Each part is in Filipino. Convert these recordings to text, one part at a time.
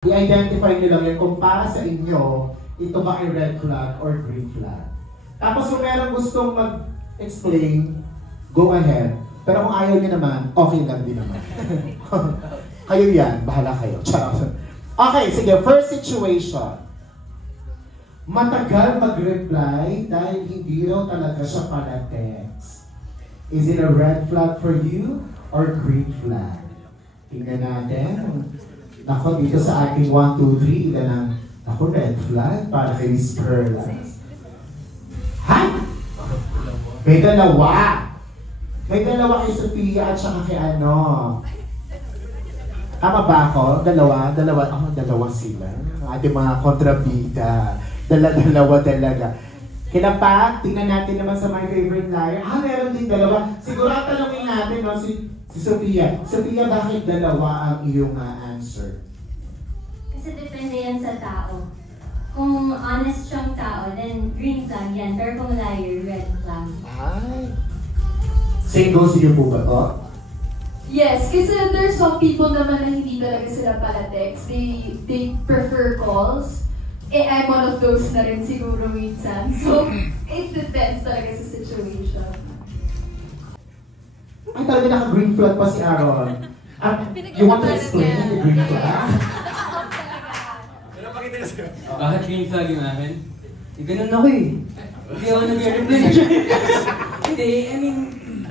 I-identify nyo lang yan kung para sa inyo, ito ba ay red flag or green flag. Tapos kung meron gustong mag-explain, go ahead. Pero kung ayaw nyo naman, okay lang din naman. Kayo yan, bahala kayo. Okay, sige, first situation. Matagal mag-reply dahil hindi raw talaga siya para-text. Is it a red flag for you or green flag? Tingnan natin. Ako, dito sa ating 1, 2, 3, ilan ang, ako, red flag para kay Miss Perlas. Ha? May dalawa. May dalawa kay Sofia at saka kay ano. Tama ba ako? Dalawa? Dalawa sila. Ating mga kontrabida. Dalawa talaga. Kinapak, tingnan natin naman sa My Favorite Liar. Meron din dalawa. Siguro ang tanongin natin, no, si Sofia. Sofia, bakit dalawa ang iyong answer? Kasi depende yan sa tao. Kung honest siyang tao, then green flag yan. Pero kung liar, red flag. Ay. Same goes to you po ba to? Yes, kasi there's some people naman na hindi talaga sila pala text. They prefer calls. I'm one of those na rin siguro minsan. So, it depends talaga sa situation. Ay, talaga naka-green flag pa si Aaron. You want to explain the green flag? Bakit green flag yung akin? Ganun ako eh. Hindi ako nag-reply. Hindi, I mean,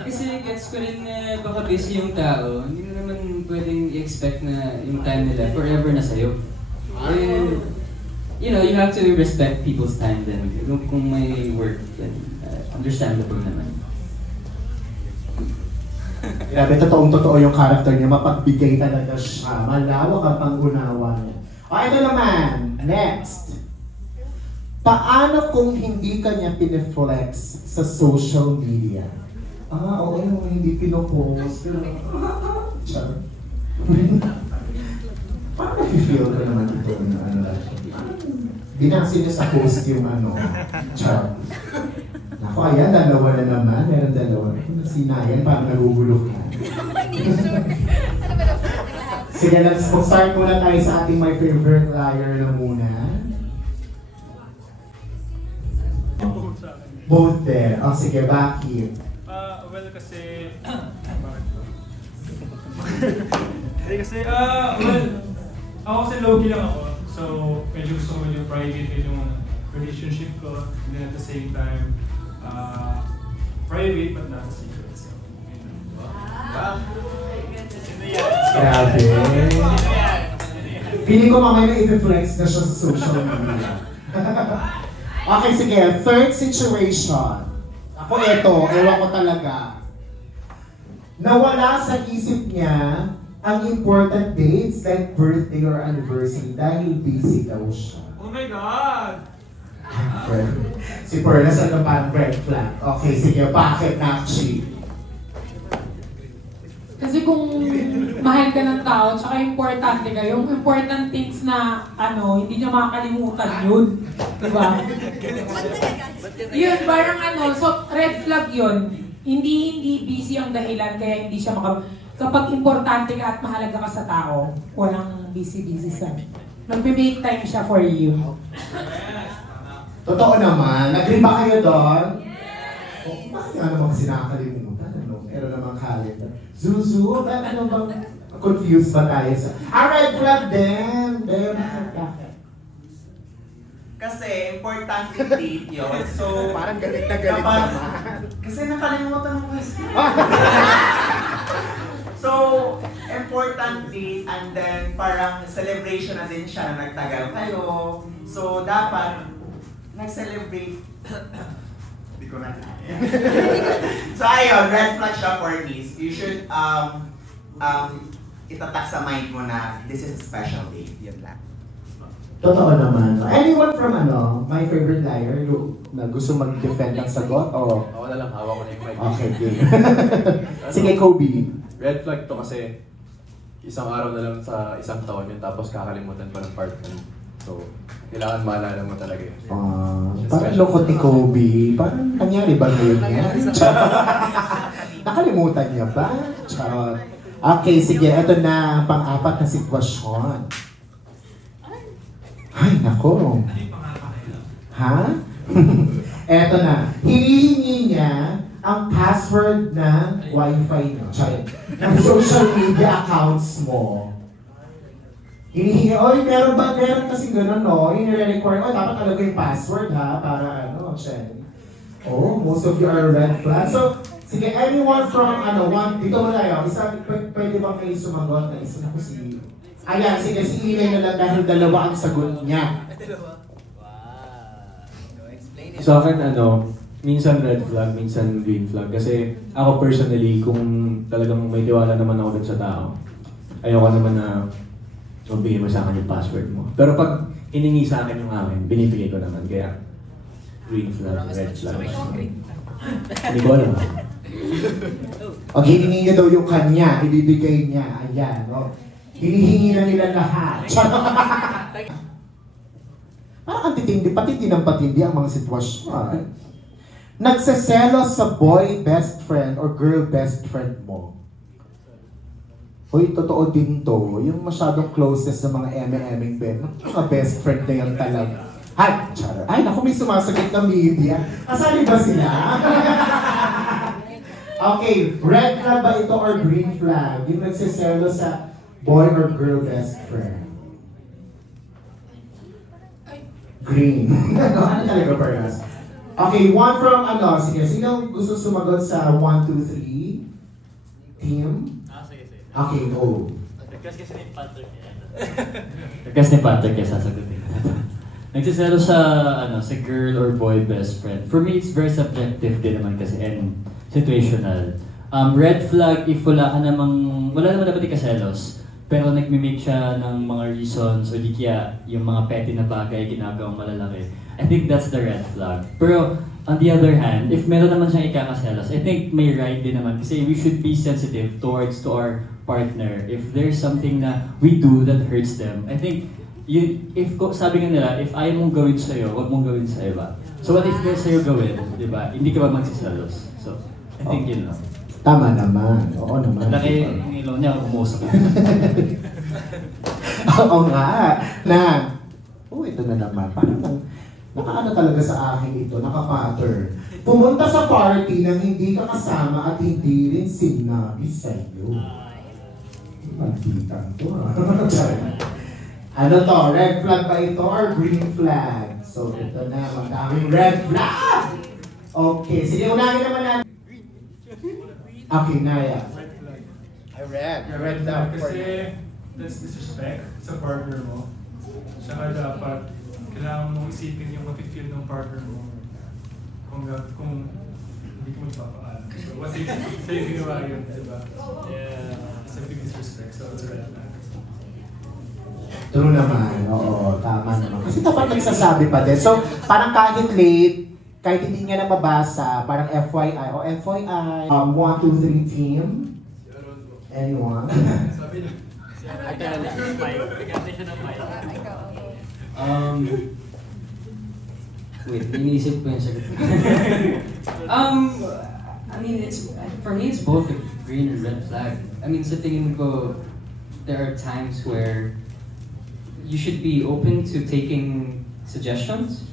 kasi gets ko rin na baka busy yung tao. Hindi mo naman pwedeng i-expect na yung time nila forever na sa'yo. You know, you have to respect people's time then. Kung may work, then understandable naman. Grabe, totoong-totoo yung character niya. Mapagbigay talaga siya. Malawak ang pang-unawa niya. O, ito naman. Next. Paano kung hindi kanya piniflex sa social media? Oo, hindi pinopost. Char. Paano na-feel ko naman ito? Binasi niya sa post yung char. Ako, ayan, dalawa na naman. Meron dalawa. Sinayan, parang nagugulok na. Sige, let's start muna tayo sa ating My Favorite Liar na muna. Both there. Oh, sige, bakit? Well, kasi... well, ako kasi low-key lang ako. So, medyo gusto ko medyo private yung relationship ko. And then at the same time, private but not a secret. So, grabe. Feeling ko mamaya na i-flex na siya sa social media. Okay, sige. Third situation. Ako ito, ewan ko talaga. Nawala sa isip niya ang important dates like birthday or anniversary dahil busy daw siya. oh my God! Si Perlas, ano pa ang red flag? Okay, sige, bakit Nakshi? Kasi kung mahal ka ng tao, tsaka importante ka, yung important things na hindi niya makakalimutan yun. Diba? Yun, parang so red flag yun. Hindi busy ang dahilan, kaya hindi siya kapag importante ka at mahalaga ka sa tao, walang busy sa. Magbe-make time siya for you. Totoo naman. Nag-agree ba kayo doon? Yes! Oh, bakit nga naman kasi nakakalimutan? Meron namang calendar. Zuzu, ano bang confused ba tayo sa... red flag din! Bakit? Kasi important date yun. So, parang galit na galit naman. Kasi nakalimutan mo kasi. So, important date and then parang celebration na din siya na nagtagal kayo. So, dapat nag-celebrate. Hindi ko na kaya. So, ayun, red flag siya for me. You should itatak sa mind mo na this is a special day. Yun lang. Totoo naman. Anyone from My Favorite Liar na gusto mag-defend ng sagot? O? Ako na lang, hawak ko na yung mic. Okay, good. Sige, Kobe. Red flag to kasi isang araw na lang sa isang taon yun tapos kakalimutan pa ng partner. So, kailangan maalala mo talaga yun. Parang lungkot ni Kobe. Parang nangyari ba ngayon yan? Nakalimutan niya ba? Charot. Okay, sige. Ito na ang pang-apat na sitwasyon. Ay, nako. Ha? Eto na. Hinihingi niya ang password ng Wi-Fi niyo. Sorry. Ng social media accounts mo. Hinihingi, oy, meron kasi gano'n, no? Hini-require, oh, dapat talaga yung password, ha? Para, check. Oh, most of you are red flag. So, sige, anyone from, dito mo tayo. Pwede ba kayo sumagot na isa na ko si... Ayan, sige, si Eli na lang dahil dalawa ang sagot niya. Sa akin, minsan red flag, minsan green flag. Kasi ako personally, kung talagang may tiwala naman ako dun sa tao, ayoko naman na bigyan mo sa akin yung password mo. Pero pag hiningi sa akin yung akin, binibigay ko naman. Kaya green flag, red flag. Hindi ko alam. Pag hiningi niya daw yung kanya, ibibigay niya. Ayan, no? Hinihingi na nila lahat. Parang ang titindi, patindi ng patindi ang mga sitwasyon. Nagseselos sa boy best friend or girl best friend mo. Hoy, totoo din to. Yung masyadong closest sa mga eme-eming ben. Mga best friend na yan talaga. Ay, charot. Ay, naku, may sumasagot na media. Kasali ba sila? Okay, red flag ba ito or green flag? Yung nagseselos sa boy or girl best friend? Green. Ano talaga, Pernas? Okay, one from sige, sino gusto sumagot sa 1, 2, 3? Team? Sige. Okay, go. Request ni Patrick kaya sasagutin. Nagsiselo sa girl or boy best friend. For me, it's very subjective din naman kasi and situational. Red flag if wala naman dapat ikaselos. Pero nagme-make siya ng mga reasons o di kaya yung mga petty na bagay ginagawang malalaki. I think that's the red flag. Pero on the other hand, if meron naman siyang ikakaselos, I think may right din naman kasi we should be sensitive to our partner. If there's something na we do that hurts them, I think sabi nga nila, if ayaw mong gawin sa'yo, huwag mong gawin sa iba. So what if there's sa'yo gawin, di ba? Hindi ka ba magsiselos? So, I think yun lang. Tama naman. Oo naman. Laki yung ilaw niya, umusap. Oo nga. Ito na naman. Parang nakaano talaga sa akin ito, nakapatter. Pumunta sa party nang hindi ka kasama at hindi rin sinabi sa'yo. Magkita to. Ano to? Red flag ba ito or green flag? So ito na, magdaming red flag! Okay, sige, unahin naman natin. Okay, Naya. Red flag for Kasi that's disrespect sa partner mo. Saka dapat kailangan mong isipin yung mafe-feel ng partner mo kung hindi ka magpapaalam. So what if sa'yo ginawa yun, diba? Yeah. It's a big disrespect, so it's a red flag. True naman, oo, tama naman. Kasi dapat nagsasabi pa din. So, parang kahit late, kahit hindi nga na mabasa, parang FYI, 1, 2, 3 team. Anyone? Wait, iniisip ko yung sagot. I mean, for me, it's both a green and red flag. I mean, sa tingin ko, there are times where you should be open to taking suggestions.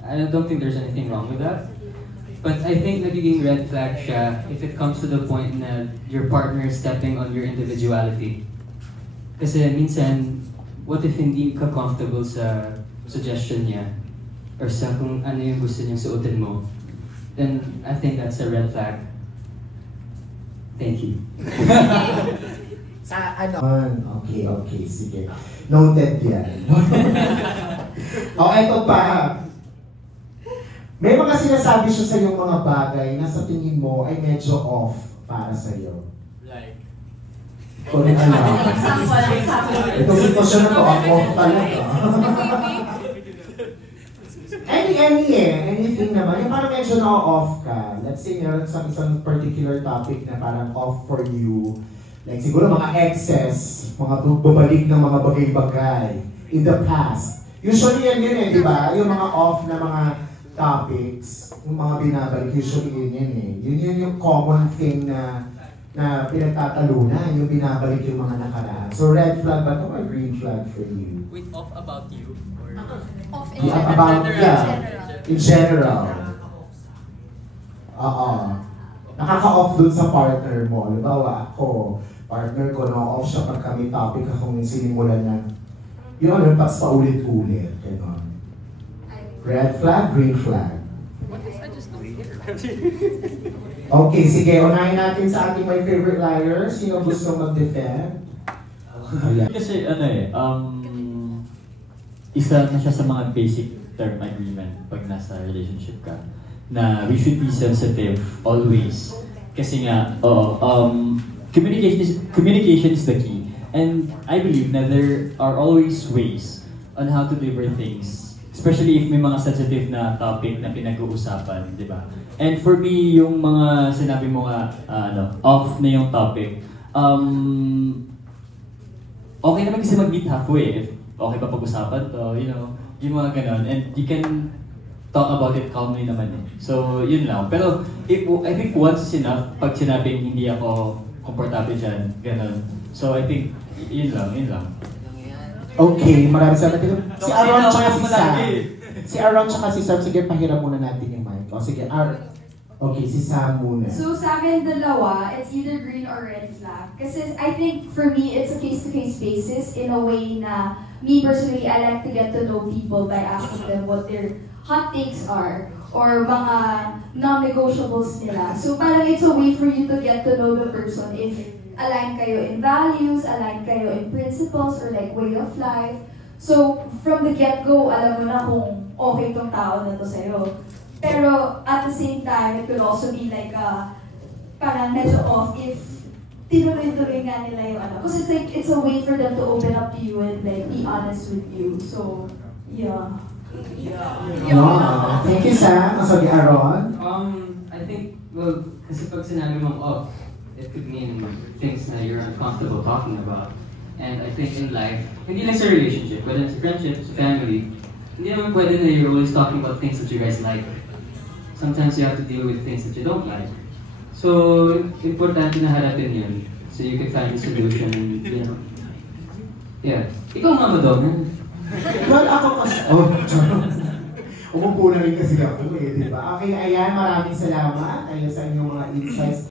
I don't think there's anything wrong with that. But I think nagiging red flag siya if it comes to the point na your partner is stepping on your individuality. Kasi minsan, what if hindi ka comfortable sa suggestion niya or sa kung ano yung gusto niyang suotin mo, then I think that's a red flag. Thank you. Sa Okay, sige. Noted yan. Eto pa. May mga sinasabi siya sa iyong mga bagay na sa tingin mo ay medyo off para sa iyo. Like? Kung alam. Itong sitwasyon na to, off talaga. Anything naman. Yung parang medyo na-off ka. Let's say, meron sa isang particular topic na parang off for you. Like siguro mga excess, mga babalik ng mga bagay-bagay in the past. Usually yan di ba? Yung mga off na mga topics, yung mga binabalik, usually yun yung common thing na na pinagtatalunan, yung binabalik yung mga nakaraan. So red flag ba ito or green flag for you? Wait, off about you? Or... Off in Yeah, general. about, yeah, in general. Oo. Nakaka-off dun sa partner mo. Halimbawa ako, partner ko, no-off siya pag kami topic akong sinimulan na yun, yung pas paulit-ulit. Ganon. Red flag, green flag. What is I just don't hear? Okay, sige, unahin natin sa ating my favorite liars. Sino gusto mag-defend? Kasi isa na siya sa mga basic term agreement pag nasa relationship ka na we should be sensitive always. Kasi nga, communication is the key. And I believe na there are always ways on how to deliver things. Especially if may mga sensitive na topic na pinag-uusapan, di ba? And for me, yung mga sinabi mo nga, off na yung topic, okay naman kasi mag-meet halfway if okay pa pag-usapan to, yung mga ganon. And you can talk about it calmly naman eh. So, yun lang. Pero, I think once is enough pag sinabing hindi ako komportable dyan, ganon. So, I think, yun lang. Okay, maraming salamat. Si Aaron tsaka si Sam. Malaki. Si Aaron tsaka si Sam, sige, pahiram muna natin yung mic. O sige, okay, si Sam muna. So sa akin dalawa, it's either green or red flag. Kasi I think for me, it's a case-to-case basis in a way na me personally, I like to get to know people by asking them what their hot takes are or mga non-negotiables nila. So parang it's a way for you to get to know the person if align kayo in values, align kayo in principles or like way of life. So from the get-go, alam mo na kung okay tong tao na to sa'yo. Pero at the same time, it could also be like parang medyo off if tinuloy-tuloy nga nila yung ano. Because it's a way for them to open up to you and like be honest with you. So, yeah. No, thank you, Sam. Sorry, Aaron. I think, well, kasi pag sinabi mong off, it could mean things na you're uncomfortable talking about. And I think in life, hindi lang sa relationship, whether it's friendship, sa family, hindi naman pwede na you're always talking about things that you guys like. Sometimes you have to deal with things that you don't like. So, importante na harapin yun. So you can find a solution, Yeah. Ikaw nga madami. Well, ako kasi... Umupo na rin kasi ako di ba? Okay, ayan, maraming salamat. Ayan sa inyong mga insights.